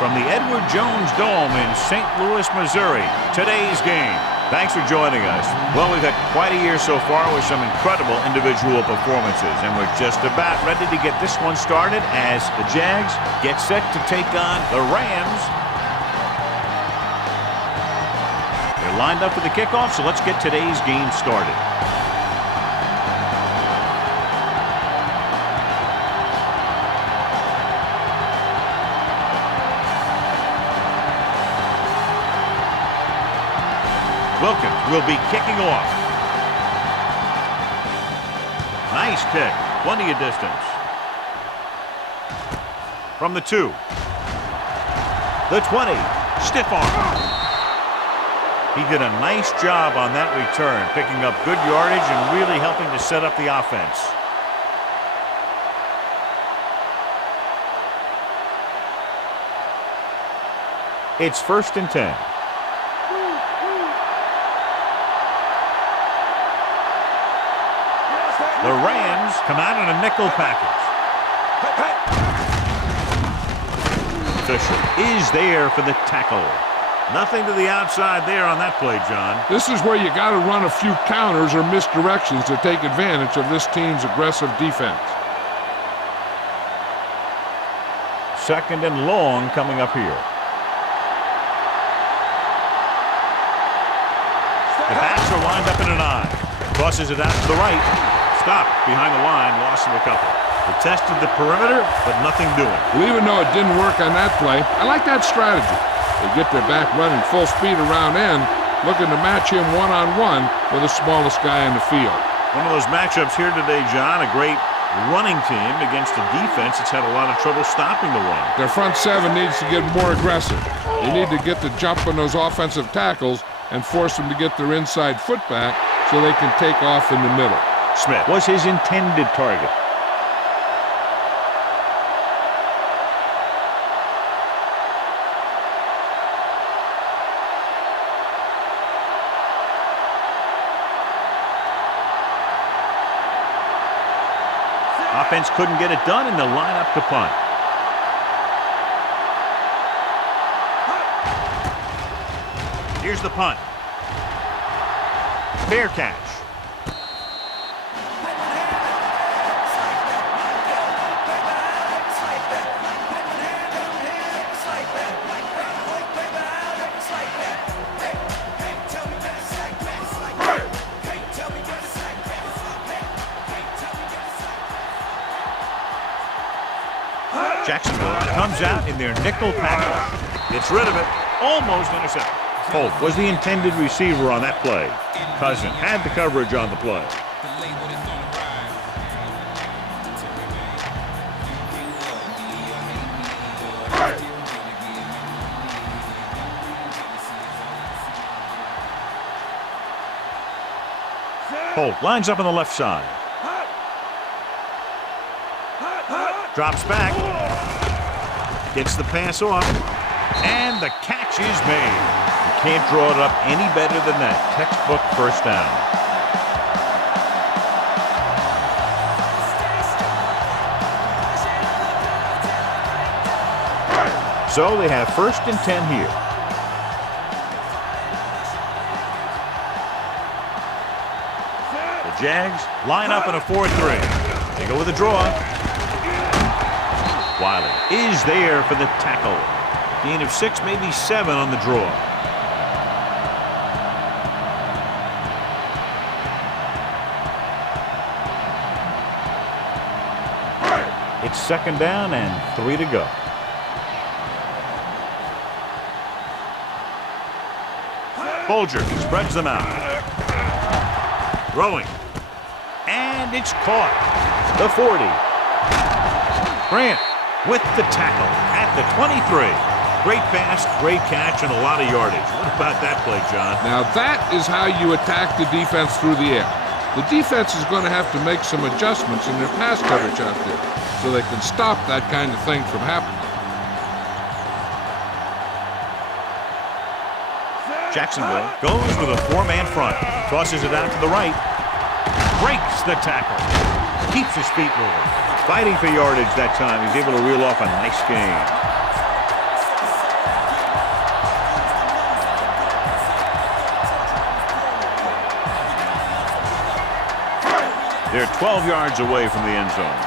from the Edward Jones Dome in St. Louis, Missouri. Today's game. Thanks for joining us. Well, we've had quite a year so far with some incredible individual performances, and we're just about ready to get this one started as the Jags get set to take on the Rams. They're lined up for the kickoff, so let's get today's game started. Wilkins will be kicking off. Nice kick. Plenty of distance. From the 2. The 20. Stiff arm. He did a nice job on that return, picking up good yardage and really helping to set up the offense. It's 1st and 10. The Rams come out in a nickel package. Fisher is there for the tackle. Nothing to the outside there on that play, John. This is where you got to run a few counters or misdirections to take advantage of this team's aggressive defense. 2nd and long coming up here. The backs are lined up in an I. Tosses it out to the right. Stopped behind the line, loss of a couple. They tested the perimeter, but nothing doing. Well, even though it didn't work on that play, I like that strategy. They get their back running full speed around end, looking to match him one-on-one with the smallest guy in the field. One of those matchups here today, John, a great running team against a defense that's had a lot of trouble stopping the run. Their front 7 needs to get more aggressive. They need to get the jump on those offensive tackles and force them to get their inside foot back so they can take off in the middle. Smith was his intended target. Offense couldn't get it done in the lineup to punt. Here's the punt. Fair catch. Jacksonville comes out in their nickel package. Gets rid of it. Almost intercepted. Holt was the intended receiver on that play. Cousin had the coverage on the play. Holt lines up on the left side. Drops back. Gets the pass off. And the catch is made. You can't draw it up any better than that. Textbook first down. So they have 1st and 10 here. The Jags line up in a 4-3. They go with a draw. Wiley is there for the tackle. Gain of 6, maybe 7 on the draw. It's 2nd down and 3 to go. Folger spreads them out. Throwing. And it's caught. The 40. Grant with the tackle at the 23. Great pass, great catch, and a lot of yardage. What about that play, John? Now that is how you attack the defense through the air. The defense is going to have to make some adjustments in their pass coverage out there so they can stop that kind of thing from happening. Jacksonville goes with a 4-man front. Tosses it out to the right. Breaks the tackle. Keeps his feet moving. Fighting for yardage that time. He's able to reel off a nice gain. They're 12 yards away from the end zone.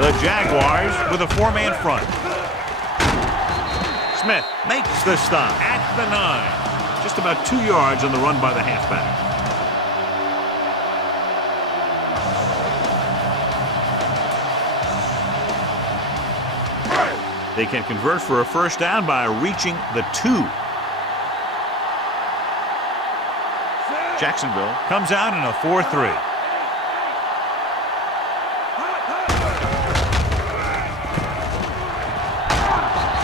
The Jaguars with a 4-man front. Smith makes the stop at the 9. Just about 2 yards on the run by the halfback. They can convert for a first down by reaching the 2. Jacksonville comes out in a 4-3.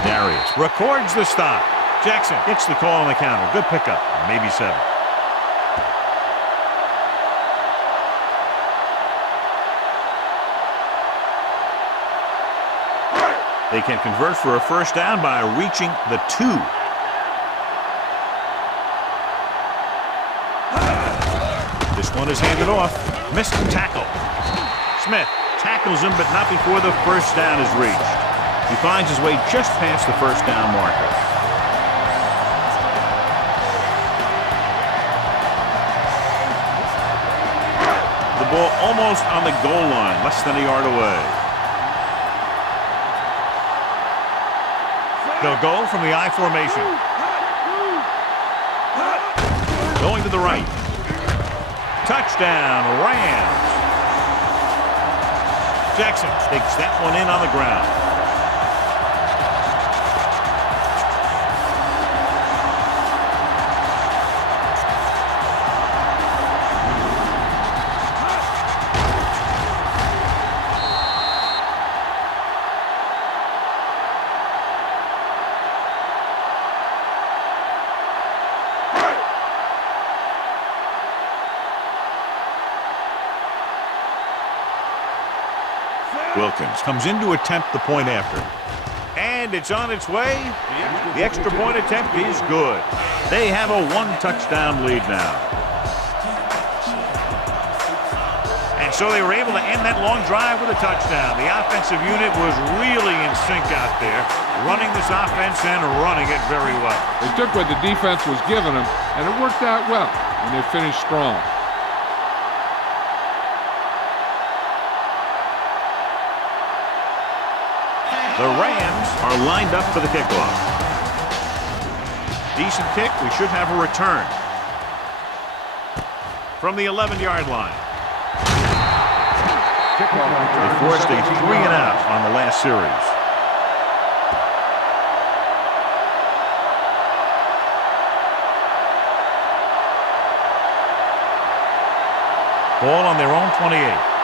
Darius records the stop. Jackson gets the call on the counter. Good pickup. Maybe 7. They can convert for a first down by reaching the 2. This one is handed off. Missed tackle. Smith tackles him, but not before the first down is reached. He finds his way just past the first down marker. The ball almost on the goal line, less than a yard away. They'll go from the I formation. Going to the right. Touchdown, Rams. Jackson takes that one in on the ground. Wilkins comes in to attempt the point after. And it's on its way. The extra point attempt is good. They have a 1-touchdown lead now. And so they were able to end that long drive with a touchdown. The offensive unit was really in sync out there, running this offense and running it very well. They took what the defense was giving them, and it worked out well, and they finished strong. The Rams are lined up for the kickoff. Decent kick. We should have a return. From the 11-yard line. They forced a 3-and-out on the last series. Ball on their own 28.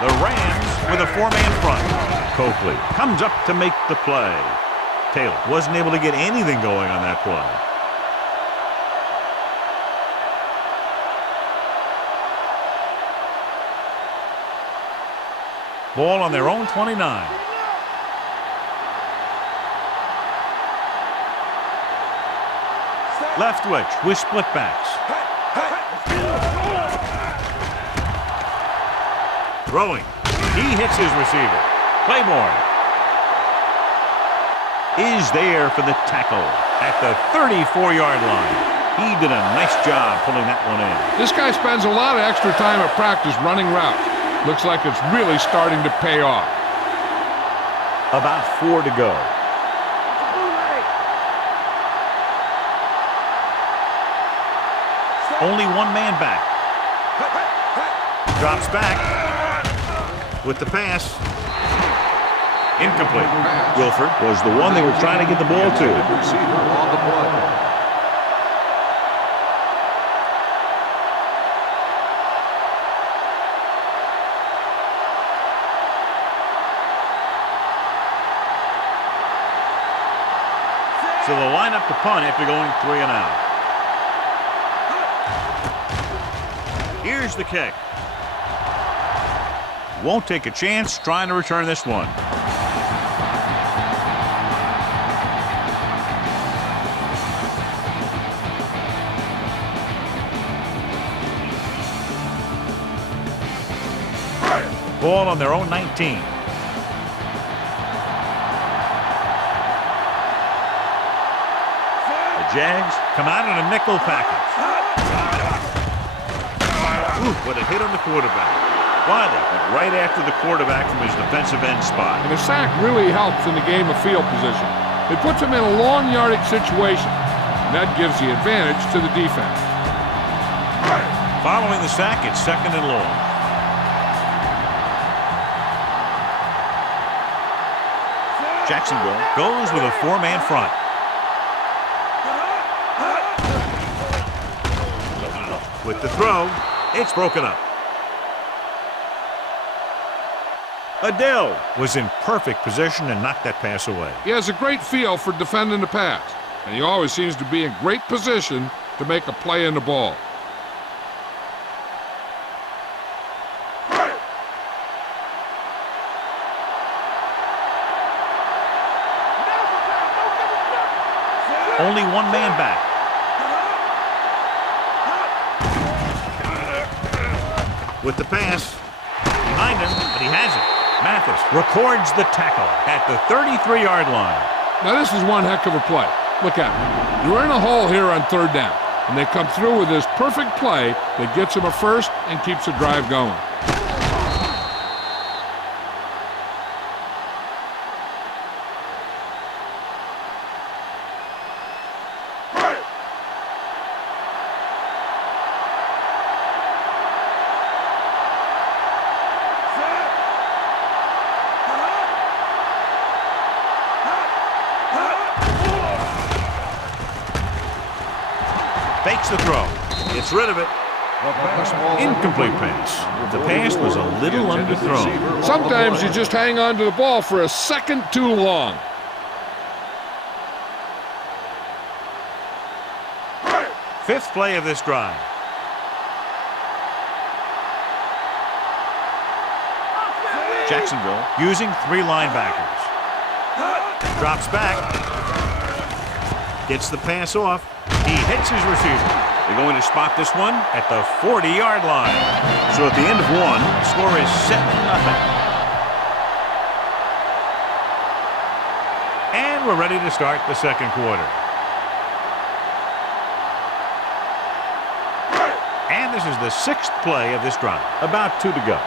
The Rams with a 4-man front. Coakley comes up to make the play. Taylor wasn't able to get anything going on that play. Ball on their own 29. Leftwich with split backs. Throwing. He hits his receiver. Claiborne is there for the tackle at the 34-yard line. He did a nice job pulling that one in. This guy spends a lot of extra time at practice running routes. Looks like it's really starting to pay off. About 4 to go. Only 1 man back. Drops back. With the pass. Incomplete. Wilford was the one they were trying to get the ball to. So they'll line up the punt after going 3-and-out. Here's the kick. Won't take a chance trying to return this one. Ball on their own 19. Jags come out in a nickel package. Ooh, what a hit on the quarterback. Wiley went right after the quarterback from his defensive end spot. And a sack really helps in the game of field position. It puts him in a long yardage situation, and that gives the advantage to the defense. Following the sack, it's 2nd and long. Jacksonville goes with a 4-man front. With the throw, it's broken up. Adele was in perfect position and knocked that pass away. He has a great feel for defending the pass, and he always seems to be in great position to make a play in the ball. Only one man back. With the pass, behind him, but he has it. Mathis records the tackle at the 33-yard line. Now this is one heck of a play. Look at it. You're in a hole here on 3rd down, and they come through with this perfect play that gets them a first and keeps the drive going. Fakes the throw. Gets rid of it. Incomplete pass. The pass was a little underthrown. Sometimes you just hang on to the ball for a second too long. Fifth play of this drive. Jacksonville using 3 linebackers. Drops back. Gets the pass off. He hits his receiver. They're going to spot this one at the 40-yard line. So at the end of one, the score is 7-0. And we're ready to start the second quarter. And this is the 6th play of this drive. About 2 to go.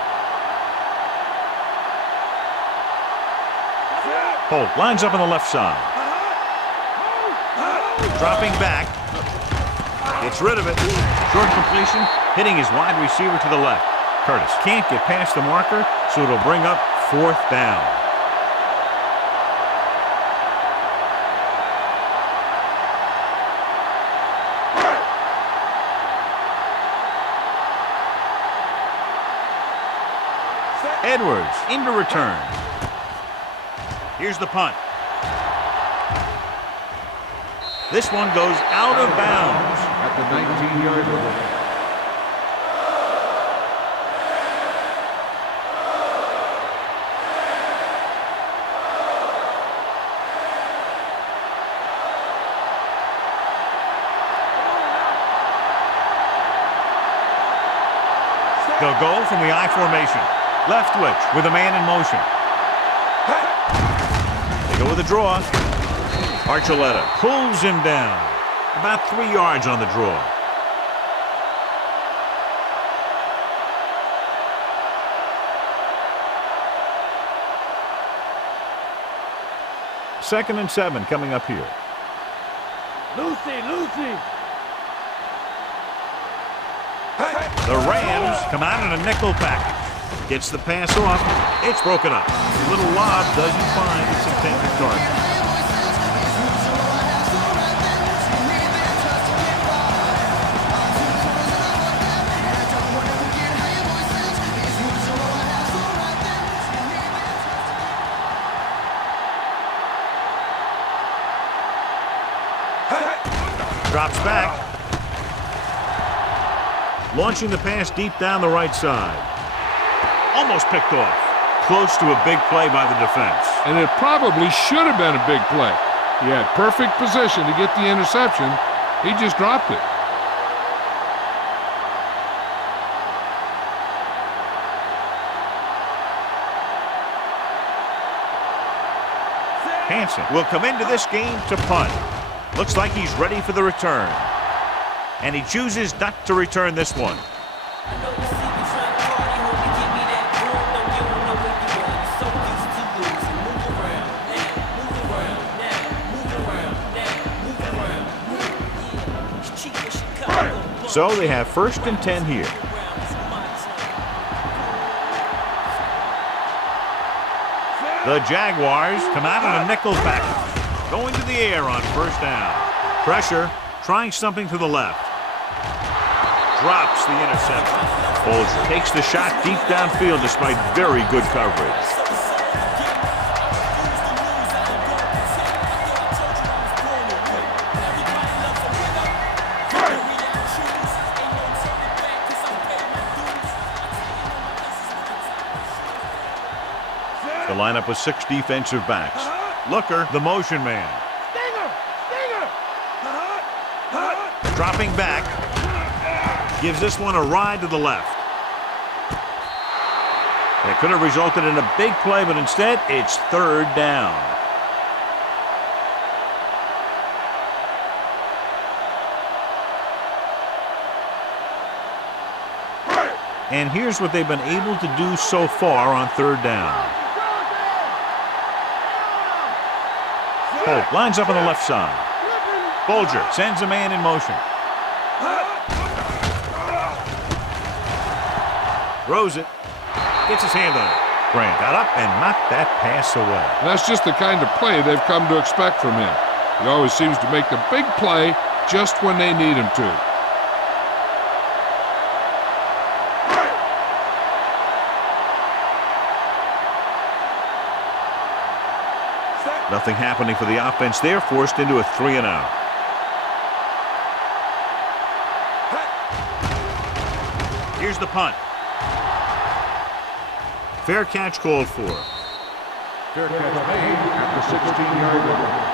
Holt lines up on the left side. Dropping back. Gets rid of it. Short completion, hitting his wide receiver to the left. Curtis can't get past the marker, so it'll bring up 4th down. Edwards into return. Here's the punt. This one goes out of bounds. At the 19-yard line. They'll go from the I formation. Left switch with a man in motion. They go with a draw. Archuleta pulls him down. About 3 yards on the draw. Second and 7 coming up here. Lucy. The Rams come out in a nickel package. Gets the pass off. It's broken up. A little lob doesn't find its intended target. Drops back. Launching the pass deep down the right side. Almost picked off. Close to a big play by the defense. And it probably should have been a big play. He had perfect position to get the interception. He just dropped it. Hansen will come into this game to punt. Looks like he's ready for the return. And he chooses not to return this one. So they have 1st and 10 here. The Jaguars come out in a nickel package. Going to the air on 1st down. Pressure, trying something to the left. Drops the interception. Folger takes the shot deep downfield despite very good coverage. The lineup with 6 defensive backs. Looker, the motion man. Dropping back. Gives this one a ride to the left. That could have resulted in a big play, but instead, it's 3rd down. And here's what they've been able to do so far on 3rd down. Pope lines up on the left side. Folger sends a man in motion. Throws it. Gets his hand on it. Grant got up and knocked that pass away. That's just the kind of play they've come to expect from him. He always seems to make the big play just when they need him to. Nothing happening for the offense there, forced into a 3 and out. Here's the punt. Fair catch called for. Fair catch made at the 16-yard line.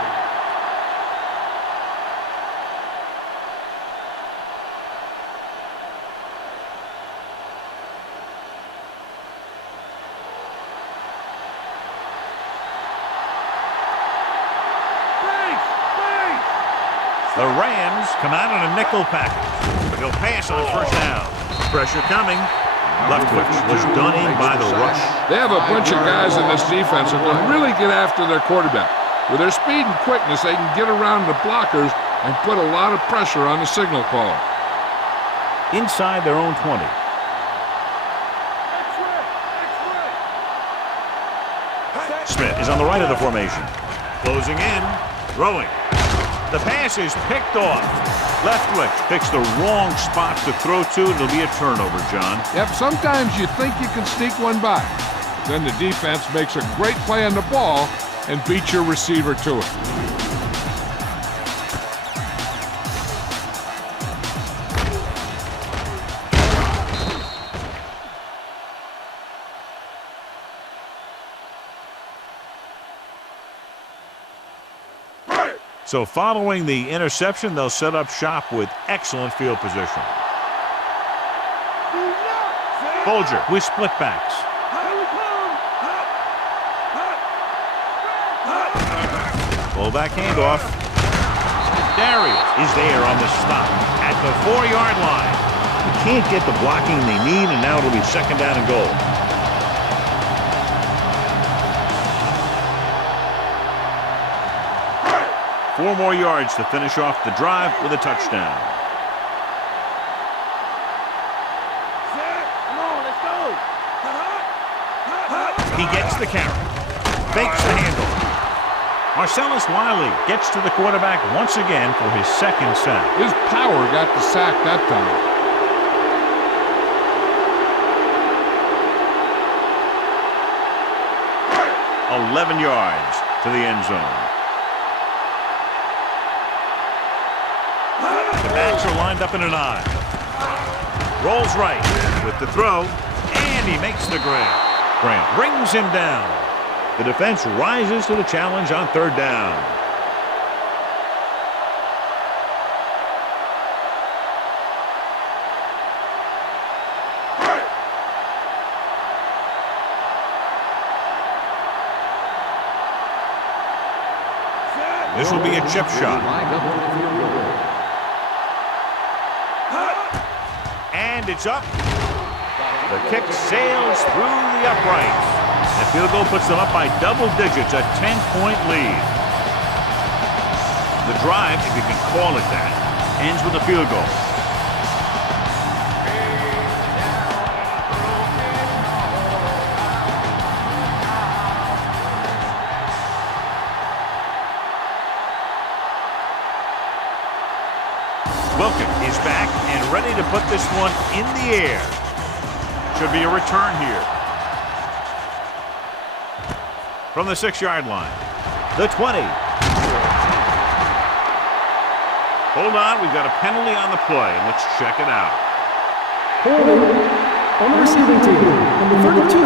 The Rams come out in a nickel package. They'll pass on 1st down. Pressure coming. Leftwich was done in by the rush. They have a bunch of guys in this defense that can really get after their quarterback. With their speed and quickness, they can get around the blockers and put a lot of pressure on the signal caller. Inside their own 20. Smith is on the right of the formation. Closing in. Throwing. The pass is picked off. Leftwich picks the wrong spot to throw to, and it'll be a turnover, John. Yep, sometimes you think you can sneak one by. Then the defense makes a great play on the ball and beats your receiver to it. So following the interception, they'll set up shop with excellent field position. Folger with split backs. Fullback handoff. Darius is there on the stop at the 4-yard line. You can't get the blocking they need, and now it'll be 2nd down and goal. Four more yards to finish off the drive with a touchdown. He gets the carry. Fakes the handle. Marcellus Wiley gets to the quarterback once again for his 2nd sack. His power got the sack that time. 11 yards to the end zone. The backs are lined up in an I. Rolls right with the throw, and he makes the grab. Grant brings him down. The defense rises to the challenge on 3rd down. This will be a chip shot. Lined up for the field goal. And it's up. The kick sails through the uprights. The field goal puts them up by double digits, a 10-point lead. The drive, if you can call it that, ends with a field goal. Wilkin is back and ready to put this one in the air. Should be a return here. From the 6-yard line. The 20. Hold on, we've got a penalty on the play. Let's check it out. Holding on the receiving team, number 32.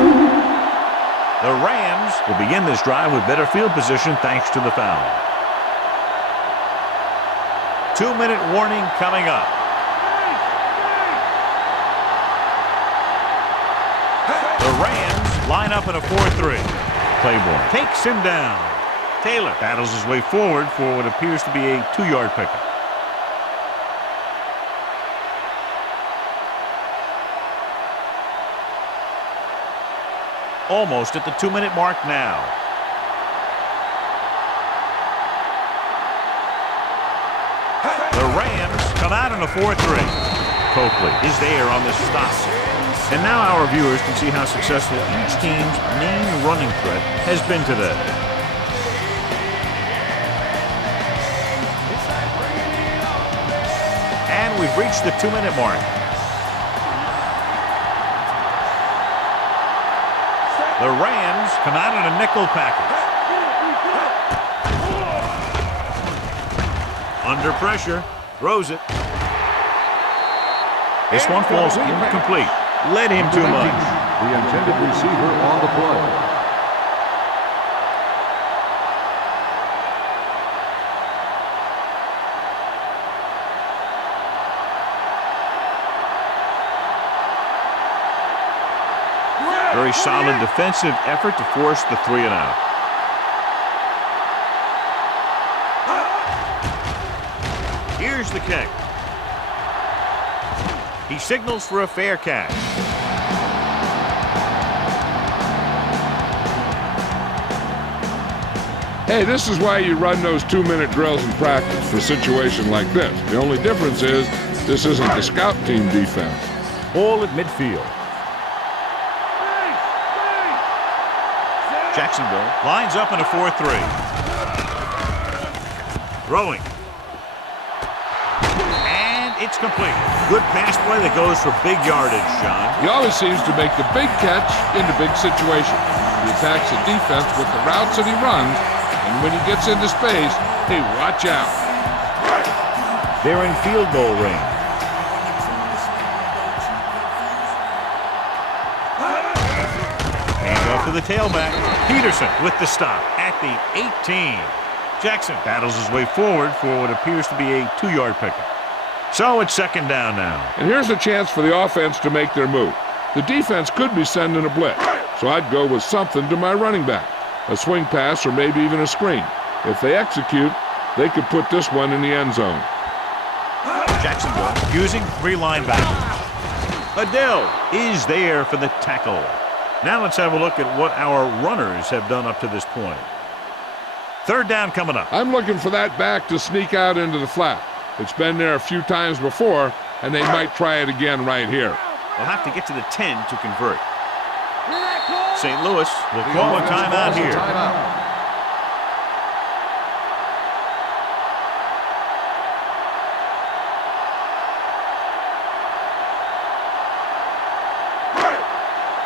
The Rams will begin this drive with better field position thanks to the foul. 2-minute warning coming up. The Rams line up in a 4-3. Claiborne takes him down. Taylor battles his way forward for what appears to be a 2-yard pickup. Almost at the 2-minute mark now. The Rams come out in a 4-3. Coakley is there on the stop. And now our viewers can see how successful each team's main running threat has been today. And we've reached the 2-minute mark. The Rams come out in a nickel package. Under pressure, throws it. This one falls incomplete. Led him too much. The intended receiver on the play. Very solid defensive effort to force the 3-and-out. Here's the kick. He signals for a fair catch. Hey, this is why you run those 2-minute drills in practice for a situation like this. The only difference is this isn't the scout team defense. Ball at midfield. Jacksonville lines up in a 4-3. Throwing. And it's complete. Good pass play that goes for big yardage, John. He always seems to make the big catch into big situations. He attacks the defense with the routes that he runs, and when he gets into space, hey, watch out. They're in field goal range. Hands off to the tailback. Peterson with the stop at the 18. Jackson battles his way forward for what appears to be a 2-yard pickup. So it's 2nd down now. And here's a chance for the offense to make their move. The defense could be sending a blitz, so I'd go with something to my running back. A swing pass or maybe even a screen. If they execute, they could put this one in the end zone. Jacksonville using 3 linebackers. Adele is there for the tackle. Now let's have a look at what our runners have done up to this point. 3rd down coming up. I'm looking for that back to sneak out into the flat. It's been there a few times before, and they might try it again right here. They'll have to get to the 10 to convert. St. Louis will call a timeout here.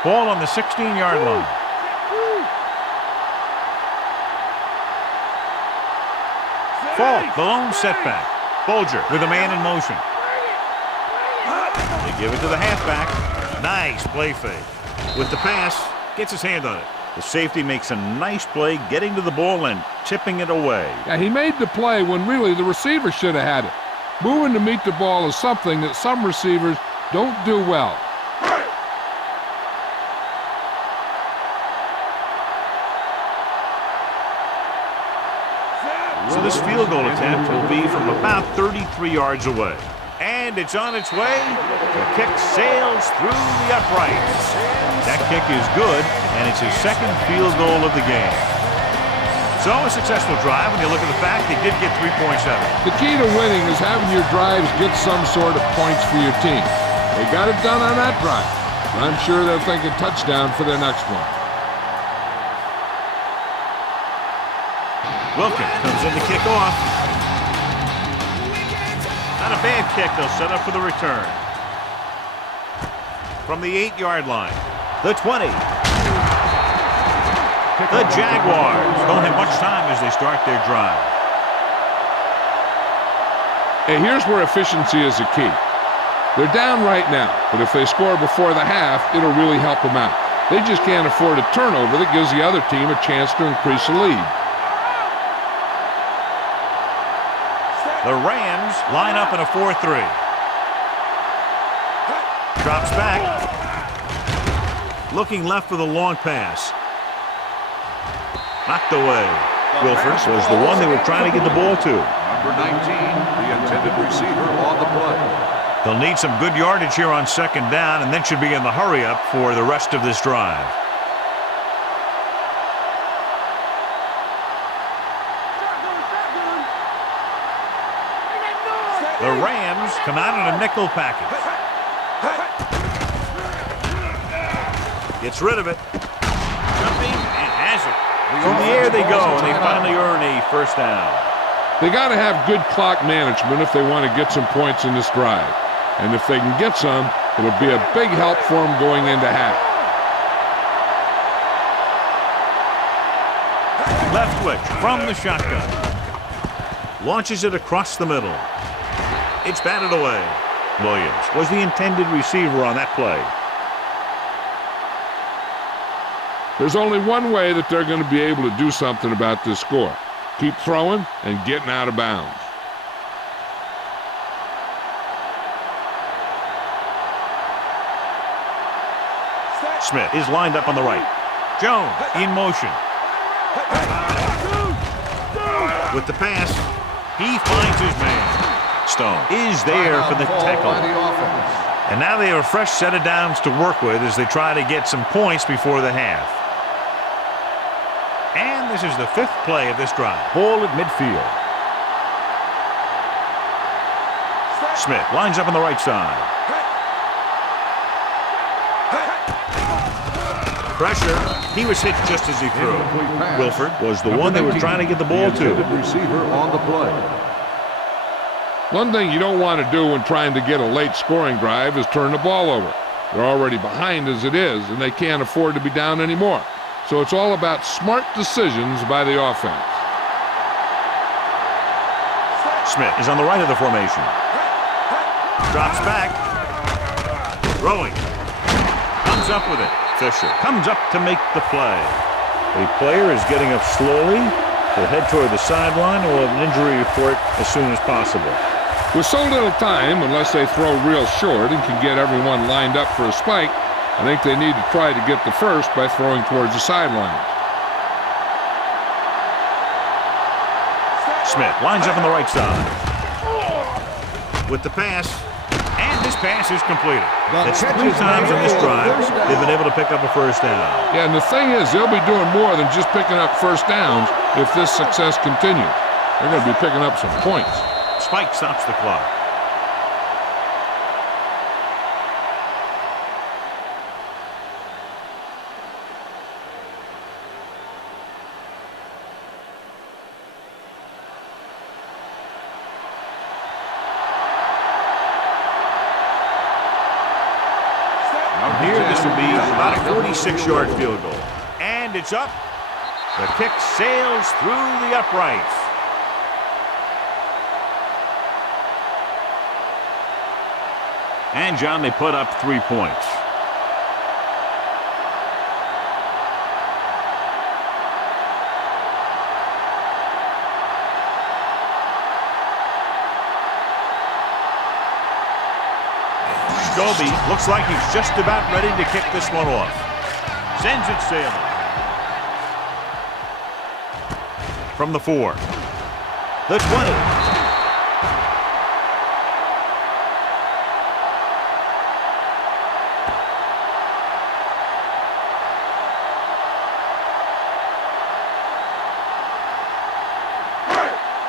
Ball on the 16-yard line. Fault, the lone setback. Bolger with a man in motion. They give it to the halfback. Nice play fake. With the pass, gets his hand on it. The safety makes a nice play getting to the ball and tipping it away. Yeah, he made the play when really the receiver should have had it. Moving to meet the ball is something that some receivers don't do well. So this field goal attempt will be from about 33 yards away. And it's on its way. The kick sails through the uprights. That kick is good, and it's his second field goal of the game. So a successful drive when you look at the fact they did get 3 points out of it. The key to winning is having your drives get some sort of points for your team. They got it done on that drive. I'm sure they're thinking touchdown for their next one. Wilkins comes in to kick off. Not a bad kick. They'll set up for the return. From the 8-yard line. The 20. The Jaguars don't have much time as they start their drive. Hey, here's where efficiency is a key. They're down right now, but if they score before the half, it'll really help them out. They just can't afford a turnover that gives the other team a chance to increase the lead. The Rams line up in a 4-3. Drops back. Looking left for the long pass. Knocked away. Wilford was the one they were trying to get the ball to. Number 19, the intended receiver on the play. They'll need some good yardage here on second down and then should be in the hurry-up for the rest of this drive. The Rams come out in a nickel package. Gets rid of it. Jumping and has it. Through the air they go, and they finally earn a first down. They got to have good clock management if they want to get some points in this drive. And if they can get some, it'll be a big help for them going into half. Left switch from the shotgun. Launches it across the middle. It's batted away. Williams was the intended receiver on that play. There's only one way that they're going to be able to do something about this score. Keep throwing and getting out of bounds. Smith is lined up on the right. Jones in motion. With the pass, he finds his man. Stone is there for the tackle. And now they have a fresh set of downs to work with as they try to get some points before the half. And this is the 5th play of this drive. Ball at midfield. Smith lines up on the right side. Pressure. He was hit just as he threw. Wilford was the one they were trying to get the ball to. Receiver on the play. One thing you don't want to do when trying to get a late scoring drive is turn the ball over. They're already behind as it is, and they can't afford to be down anymore. So it's all about smart decisions by the offense. Smith is on the right of the formation. Drops back. Throwing. Comes up with it. Fisher comes up to make the play. The player is getting up slowly. Will head toward the sideline or an injury report as soon as possible. With so little time, unless they throw real short and can get everyone lined up for a spike, I think they need to try to get the first by throwing towards the sideline. Smith lines up on the right side. With the pass. And this pass is completed. That's 3 times on this drive they've been able to pick up a first down. Yeah, and the thing is, they'll be doing more than just picking up first downs if this success continues. They're going to be picking up some points. Spike stops the clock. Here, this will be about a 46-yard field goal. And it's up. The kick sails through the uprights. And, John, they put up 3 points. Scobie looks like he's just about ready to kick this one off. Sends it sailing. From the 4. The 20.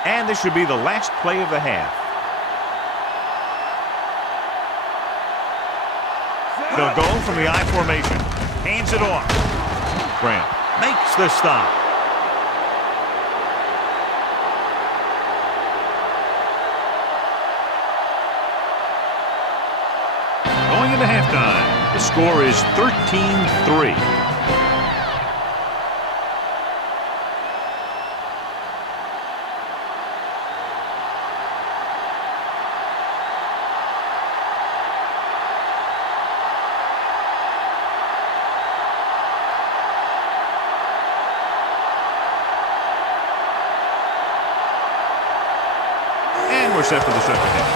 And this should be the last play of the half. They'll go from the I formation. Hands it off. Graham makes the stop. Going into halftime, the score is 13-3. We're set for the second half.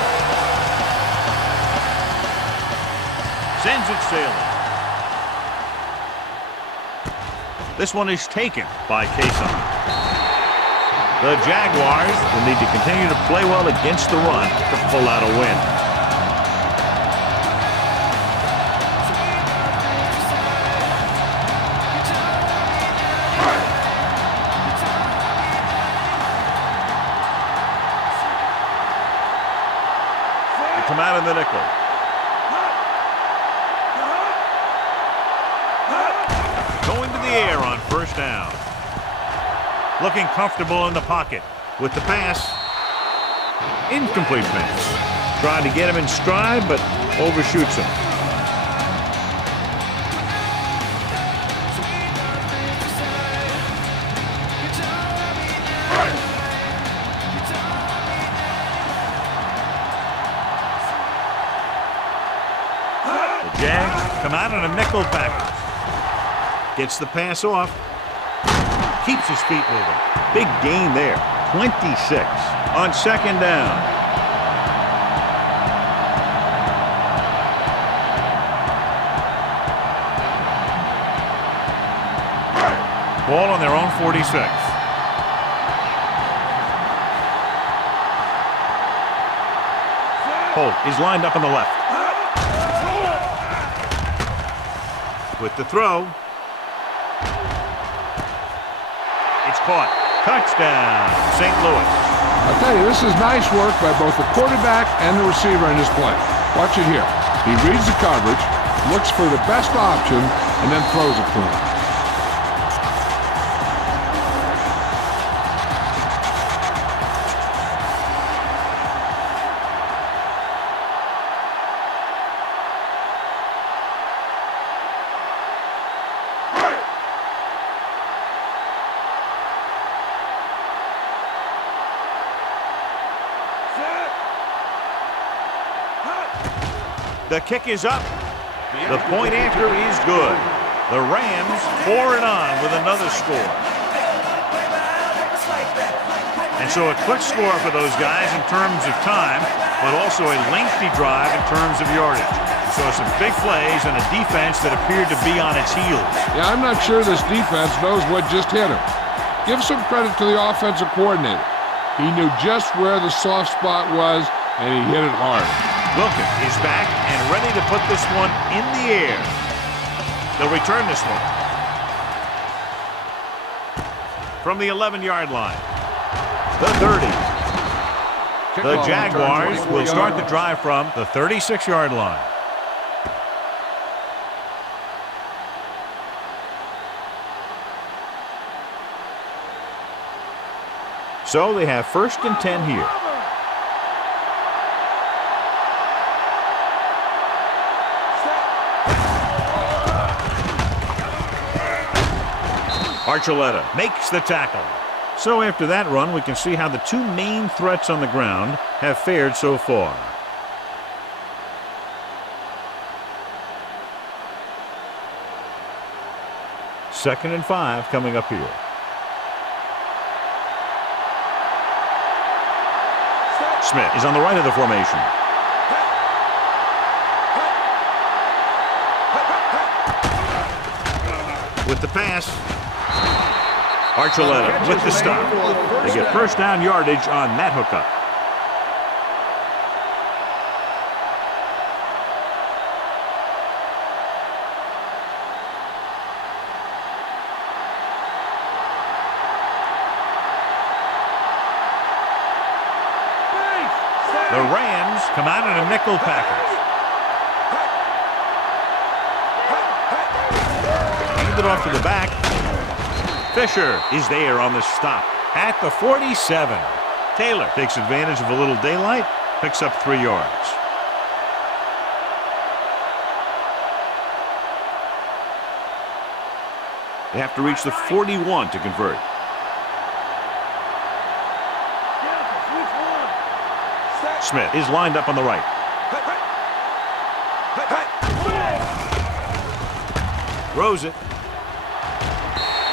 Sends it sailing. This one is taken by Kaysen. The Jaguars will need to continue to play well against the run to pull out a win. Come out in the nickel. Going to the air on first down. Looking comfortable in the pocket with the pass. Incomplete pass. Trying to get him in stride, but overshoots him. Jags come out in a nickel package. Gets the pass off. Keeps his feet moving. Big gain there. 26 on second down. Ball on their own 46. Holt is lined up on the left. With the throw. It's caught. Touchdown, St. Louis. I'll tell you, this is nice work by both the quarterback and the receiver in this play. Watch it here. He reads the coverage, looks for the best option, and then throws it to him. The kick is up. The point after is good. The Rams pour it on with another score. And so a quick score for those guys in terms of time, but also a lengthy drive in terms of yardage. So some big plays and a defense that appeared to be on its heels. Yeah, I'm not sure this defense knows what just hit him. Give some credit to the offensive coordinator. He knew just where the soft spot was, and he hit it hard. Wilkin is back and ready to put this one in the air. They'll return this one. From the 11-yard line. The 30. The Jaguars will start the drive from the 36-yard line. So they have 1st and 10 here. Archuleta makes the tackle. So after that run, we can see how the two main threats on the ground have fared so far. Second and 5 coming up here. Smith is on the right of the formation. With the pass. Archuleta with the stop. They get first down yardage on that hookup. The Rams come out in a nickel package. Hand it off to the back. Fisher is there on the stop at the 47. Taylor takes advantage of a little daylight, picks up 3 yards. They have to reach the 41 to convert. Smith is lined up on the right. Throws it.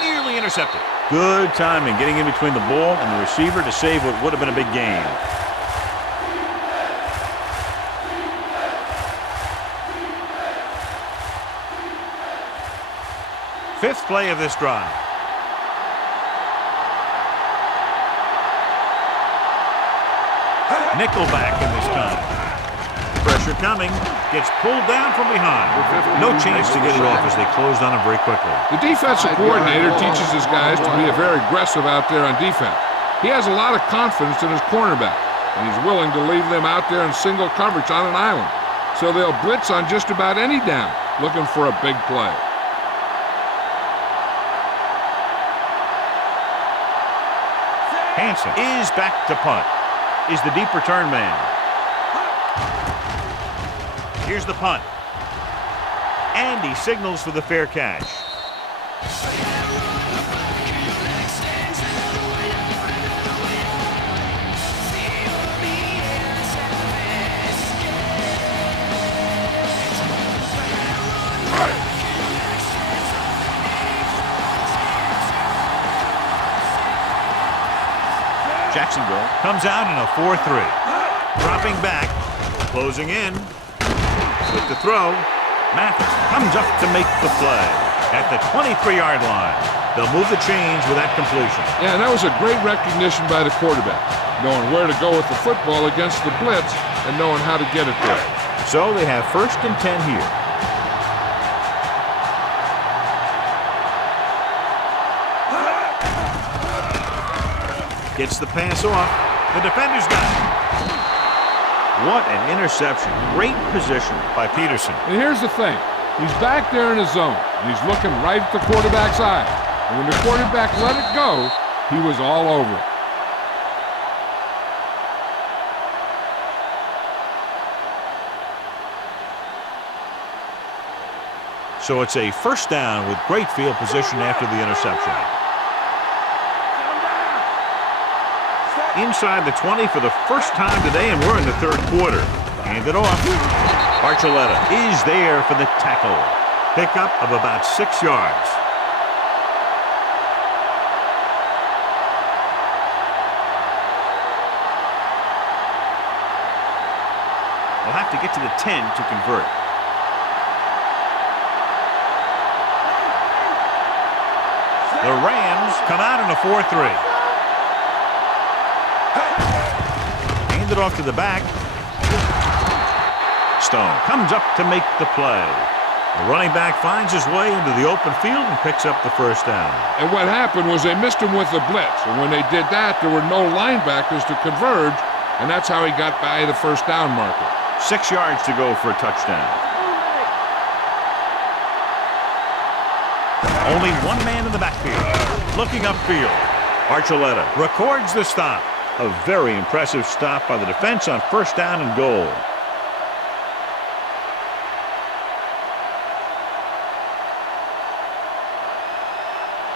Nearly intercepted. Good timing getting in between the ball and the receiver to save what would have been a big gain. Fifth play of this drive. Nickelback in this time. Pressure coming. Gets pulled down from behind. No chance to get it off as they closed on him very quickly. The defensive coordinator teaches his guys to be very aggressive out there on defense. He has a lot of confidence in his cornerback, and he's willing to leave them out there in single coverage on an island. So they'll blitz on just about any down, looking for a big play. Hansen is back to punt. Is the deep return man. Here's the punt. And he signals for the fair catch. Jacksonville comes out in a 4-3. Dropping back, closing in. With the throw, Mathis comes up to make the play at the 23-yard line. They'll move the chains with that completion. Yeah, and that was a great recognition by the quarterback, knowing where to go with the football against the blitz and knowing how to get it there. So they have 1st and 10 here. Gets the pass off. The defender's got it. What an interception. Great position by Peterson. And here's the thing. He's back there in his zone, and he's looking right at the quarterback's eye. And when the quarterback let it go, he was all over it. So it's a first down with great field position after the interception. Inside the 20 for the first time today, and we're in the 3rd quarter. Hand it off. Archuleta is there for the tackle. Pickup of about 6 yards. They'll have to get to the 10 to convert. The Rams come out in a 4-3. Hand it off to the back. Stone comes up to make the play. The running back finds his way into the open field and picks up the first down. And what happened was they missed him with the blitz. And when they did that, there were no linebackers to converge, and that's how he got by the first down marker. 6 yards to go for a touchdown. Only one man in the backfield. Looking upfield. Archuleta records the stop. A very impressive stop by the defense on first down and goal.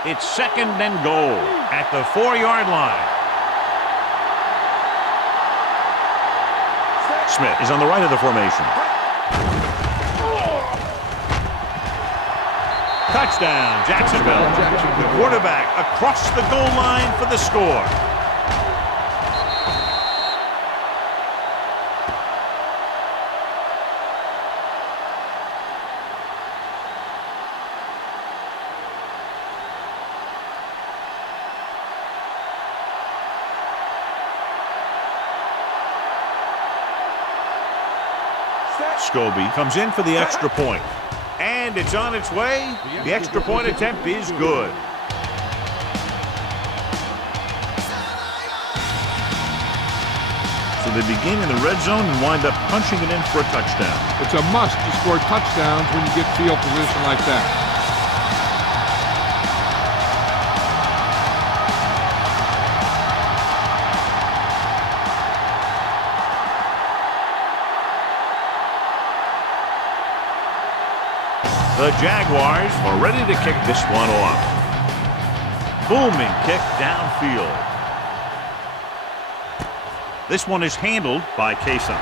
It's 2nd and goal at the 4-yard line. Smith is on the right of the formation. Touchdown, Jacksonville. The quarterback across the goal line for the score. Scobie comes in for the extra point. And it's on its way. The extra point attempt is good. So they begin in the red zone and wind up punching it in for a touchdown. It's a must to score touchdowns when you get field position like that. The Jaguars are ready to kick this one off. Booming kick downfield. This one is handled by Kason.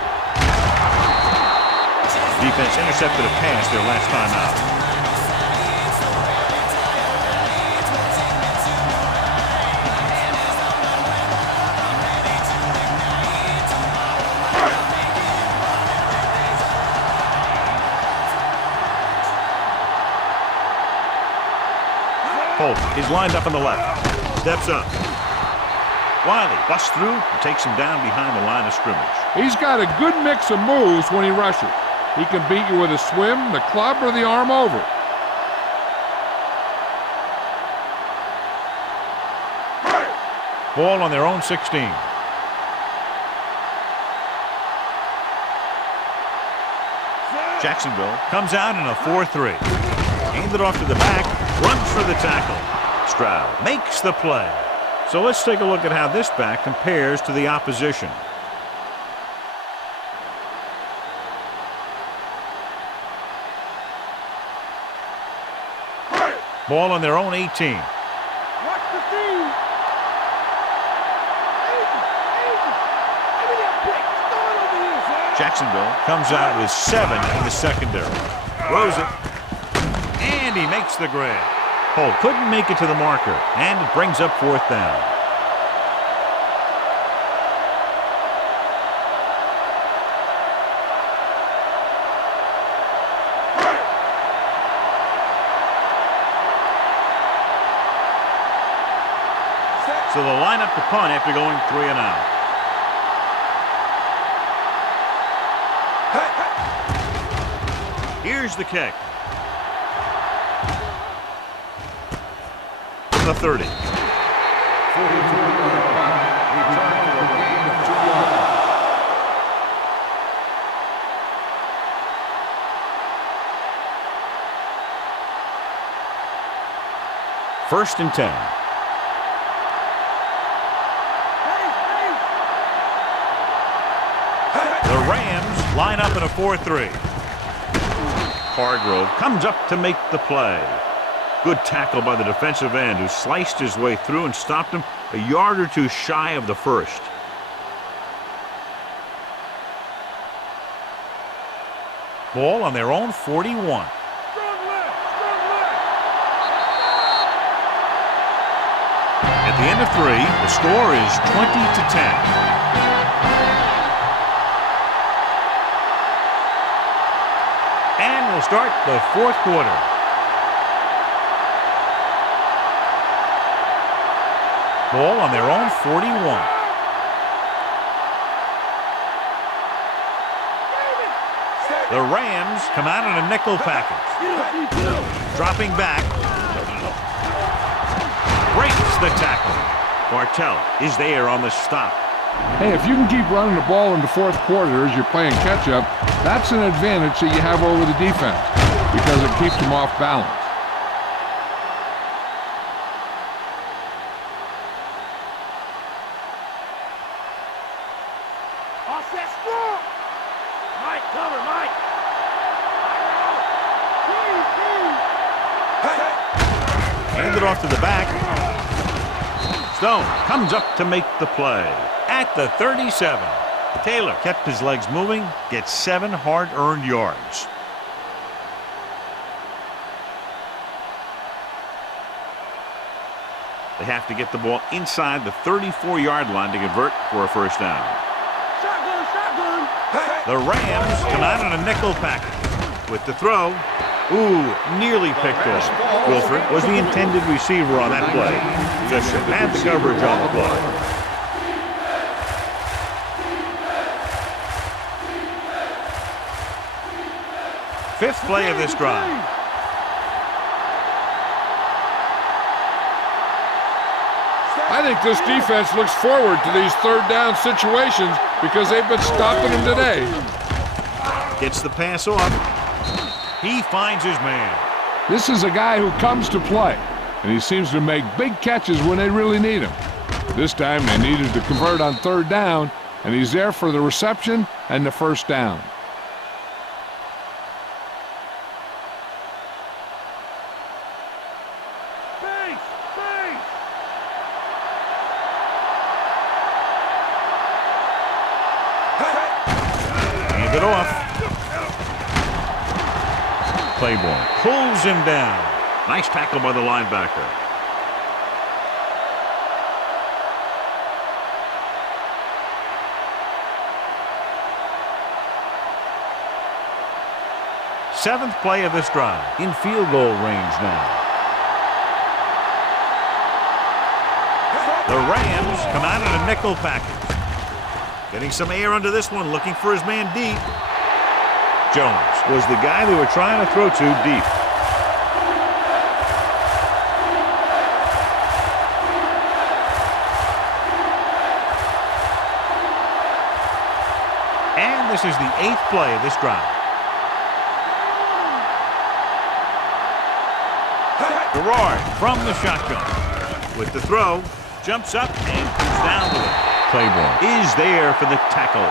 Defense intercepted a pass their last time out. He's lined up on the left. Steps up. Wiley busts through and takes him down behind the line of scrimmage. He's got a good mix of moves when he rushes. He can beat you with a swim, the club, or the arm over. Ball on their own 16. Jacksonville comes out in a 4-3. Aimed it off to the back. Runs for the tackle. Stroud makes the play. So let's take a look at how this back compares to the opposition. Ball on their own 18. Jacksonville comes out with 7 in the secondary. Throws it. And he makes the grab. Holt couldn't make it to the marker, and it brings up 4th down. So they'll line up to punt after going 3 and out. Here's the kick. The 30. 44-yard punt. Return for a gain of 2 yards. First and 10. The Rams line up in a 4-3. Hargrove comes up to make the play. Good tackle by the defensive end, who sliced his way through and stopped him a yard or two shy of the first. Ball on their own 41. At the end of 3, the score is 20-10. And we'll start the 4th quarter. Ball on their own 41. The Rams come out in a nickel package. Dropping back. Breaks the tackle. Bartell is there on the stop. Hey, if you can keep running the ball in the 4th quarter as you're playing catch-up, that's an advantage that you have over the defense because it keeps them off balance. Handed off to the back. Stone comes up to make the play at the 37. Taylor kept his legs moving, gets 7 hard-earned yards. They have to get the ball inside the 34-yard line to convert for a first down. Shotgun. The Rams come out in a nickel package with the throw. Ooh, nearly picked off. Wilford was the intended receiver on that play. Bishop had the coverage on the play. Fifth play of this drive. I think this defense looks forward to these third down situations because they've been stopping them today. Gets the pass off. He finds his man. This is a guy who comes to play, and he seems to make big catches when they really need him. This time they needed to convert on third down, and he's there for the reception and the first down. Hand it off. Playable. Pulls him down. Nice tackle by the linebacker. Seventh play of this drive. In field goal range now. The Rams come out in a nickel package. Getting some air under this one, looking for his man deep. Jones was the guy they were trying to throw to deep. And this is the eighth play of this drive. Gerard from the shotgun. With the throw, jumps up and comes down with it. Playable is there for the tackle.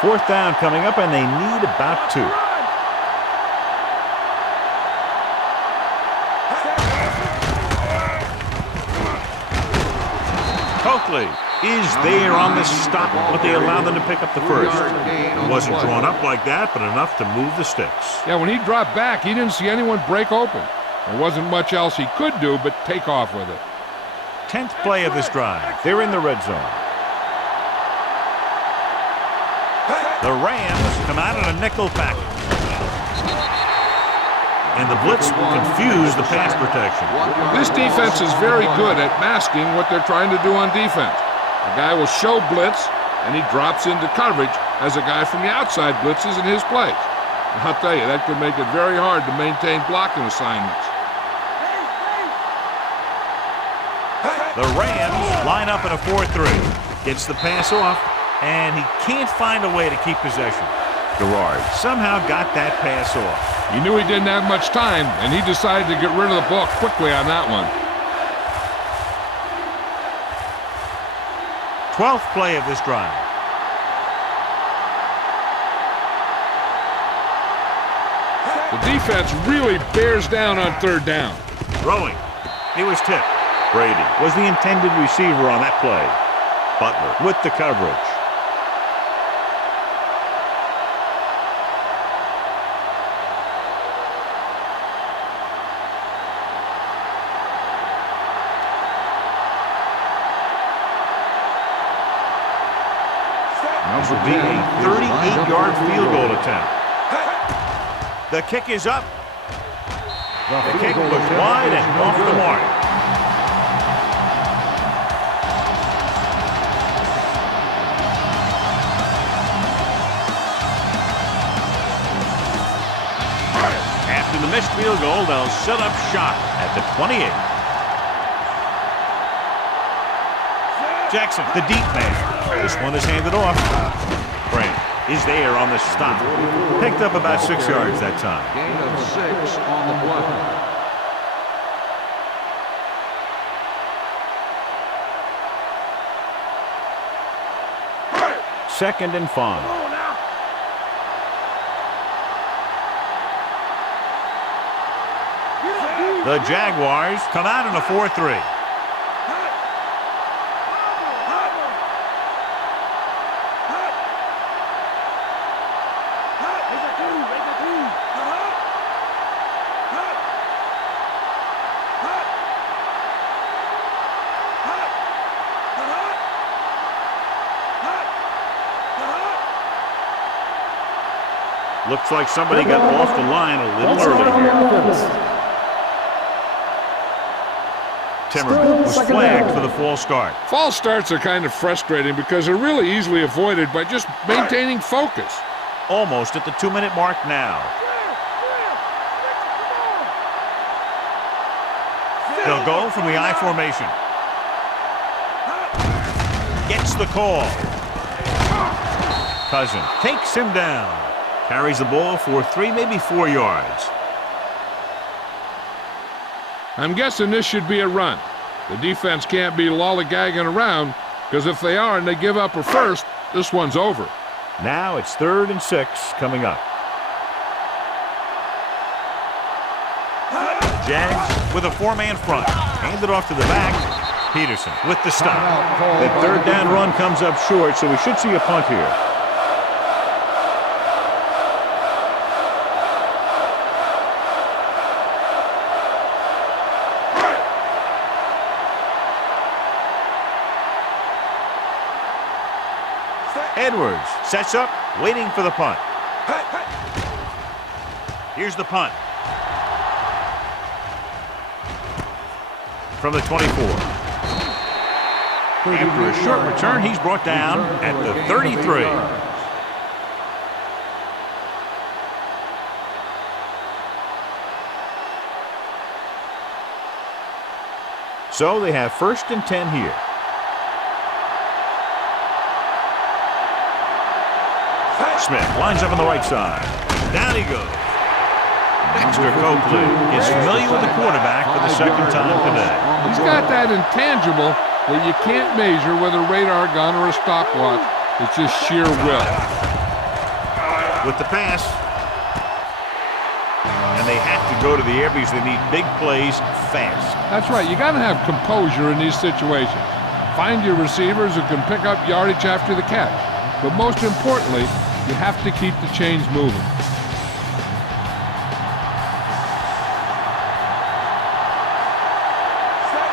Fourth down coming up, and they need about 2. Coakley is there on the stop, but they allow them to pick up the first. It wasn't drawn up like that, but enough to move the sticks. Yeah, when he dropped back, he didn't see anyone break open. There wasn't much else he could do but take off with it. 10th play of this drive. They're in the red zone. The Rams come out in a nickel package. And the blitz will confuse the pass protection. This defense is very good at masking what they're trying to do on defense. The guy will show blitz, and he drops into coverage as a guy from the outside blitzes in his place. And I'll tell you, that could make it very hard to maintain blocking assignments. The Rams line up in a 4-3. Gets the pass off, and he can't find a way to keep possession. Gerard somehow got that pass off. He knew he didn't have much time, and he decided to get rid of the ball quickly on that one. 12th play of this drive. The defense really bears down on third down. Throwing. He was tipped. Brady was the intended receiver on that play. Butler with the coverage. This will be a 38-yard field goal attempt. The kick is up. The kick was wide and off the mark. After the missed field goal, they'll set up shot at the 28. Jackson, the deep man. This one is handed off. Brand is there on the stop. Picked up about 6 yards that time. Gain of 6 on the play. 2nd and 5. The Jaguars come out in a 4-3. Looks like somebody got off the line a little early here. Timmerman was flagged for the false start. False starts are kind of frustrating because they're really easily avoided by just maintaining focus. Almost at the 2-minute mark now. They'll go from the I formation. Gets the call. Cousin takes him down. Carries the ball for 3, maybe 4 yards. I'm guessing this should be a run. The defense can't be lollygagging around, because if they are and they give up a first, this one's over. Now it's 3rd and 6 coming up. Jags with a 4-man front. Handed off to the back. Peterson with the stop. That 3rd down run comes up short, so we should see a punt here. Edwards sets up, waiting for the punt. Here's the punt. From the 24. After a short return, he's brought down at the 33. So they have 1st and 10 here. Smith lines up on the right side. Down he goes. Dexter Copley is familiar with the quarterback for the 2nd time today. He's got that intangible that you can't measure with a radar gun or a stopwatch. It's just sheer will. With the pass. And they have to go to the air because they need big plays fast. That's right. You got to have composure in these situations. Find your receivers who can pick up yardage after the catch. But most importantly, you have to keep the chains moving.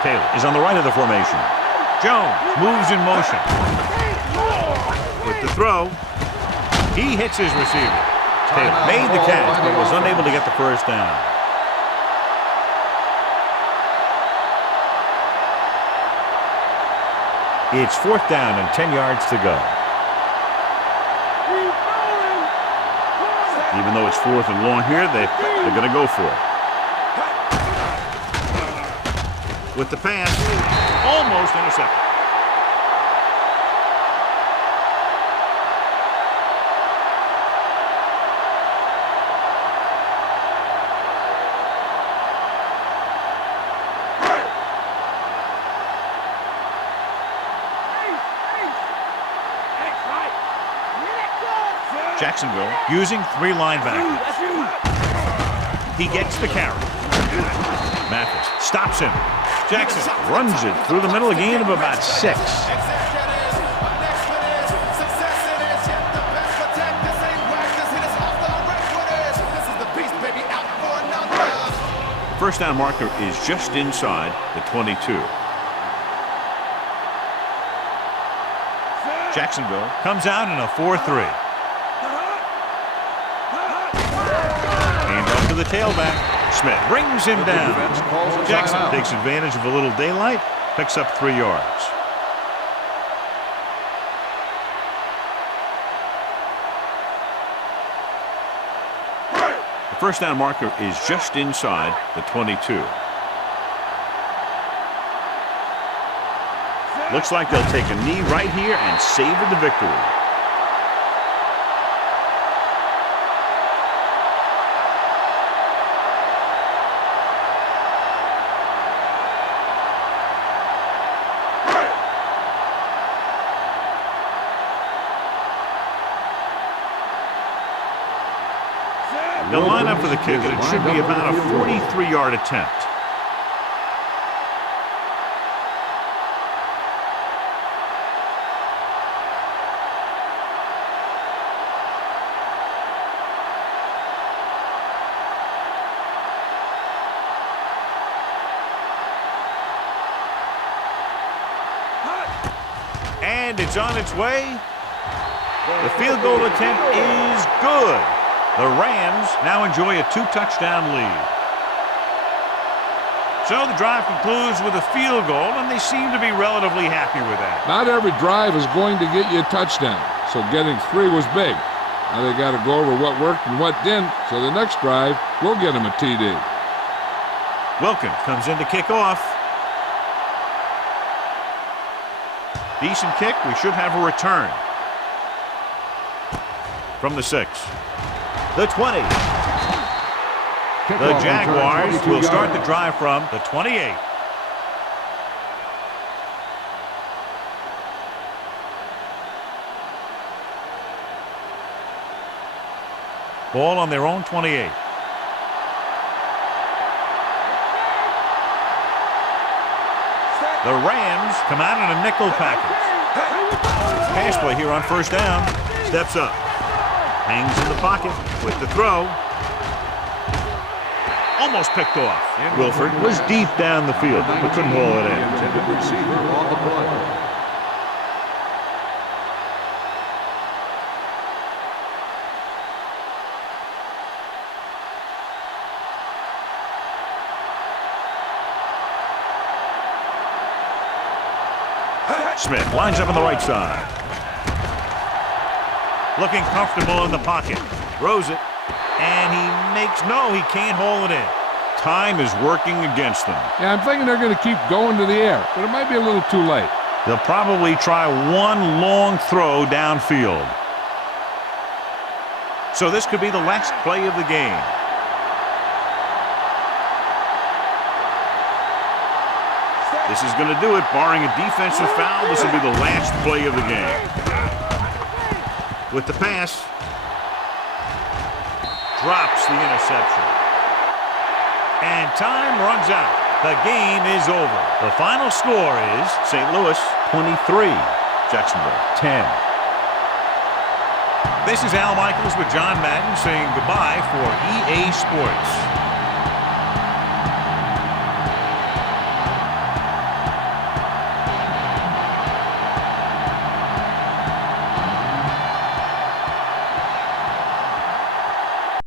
Taylor is on the right of the formation. Jones moves in motion. With the throw, he hits his receiver. Taylor made the catch, but was unable to get the 1st down. It's 4th down and 10 yards to go. Even though it's 4th and long here, they're going to go for it. With the pass, almost intercepted. Jacksonville using 3 linebackers. He gets the carry. Mathis stops him. Jackson runs it through the middle, a gain of about 6. First down marker is just inside the 22. Jacksonville comes out in a 4-3. To the tailback. Smith brings him down. Jackson takes advantage of a little daylight, picks up 3 yards. The first down marker is just inside the 22. Looks like they'll take a knee right here and savor the victory. They'll line up for the kick, and it should be about a 43-yard attempt. And it's on its way. The field goal attempt is good. The Rams now enjoy a 2-touchdown lead. So the drive concludes with a field goal, and they seem to be relatively happy with that. Not every drive is going to get you a touchdown, so getting 3 was big. Now they got to go over what worked and what didn't, so the next drive will get them a TD. Wilkins comes in to kick off. Decent kick. We should have a return. From the 6. The 20. The Jaguars will start the drive from the 28. Ball on their own 28. The Rams come out in a nickel package. Pass play here on first down. Steps up. Hangs in the pocket with the throw. Almost picked off. Wilford was deep down the field, but couldn't haul it in. Intended receiver on the play. Smith lines up on the right side. Looking comfortable in the pocket. Throws it. And he can't haul it in. Time is working against them. Yeah, I'm thinking they're going to keep going to the air, but it might be a little too late. They'll probably try one long throw downfield. So this could be the last play of the game. This is going to do it. Barring a defensive foul, this will be the last play of the game. With the pass, drops the interception. And time runs out. The game is over. The final score is St. Louis 23, Jacksonville 10. This is Al Michaels with John Madden saying goodbye for EA Sports.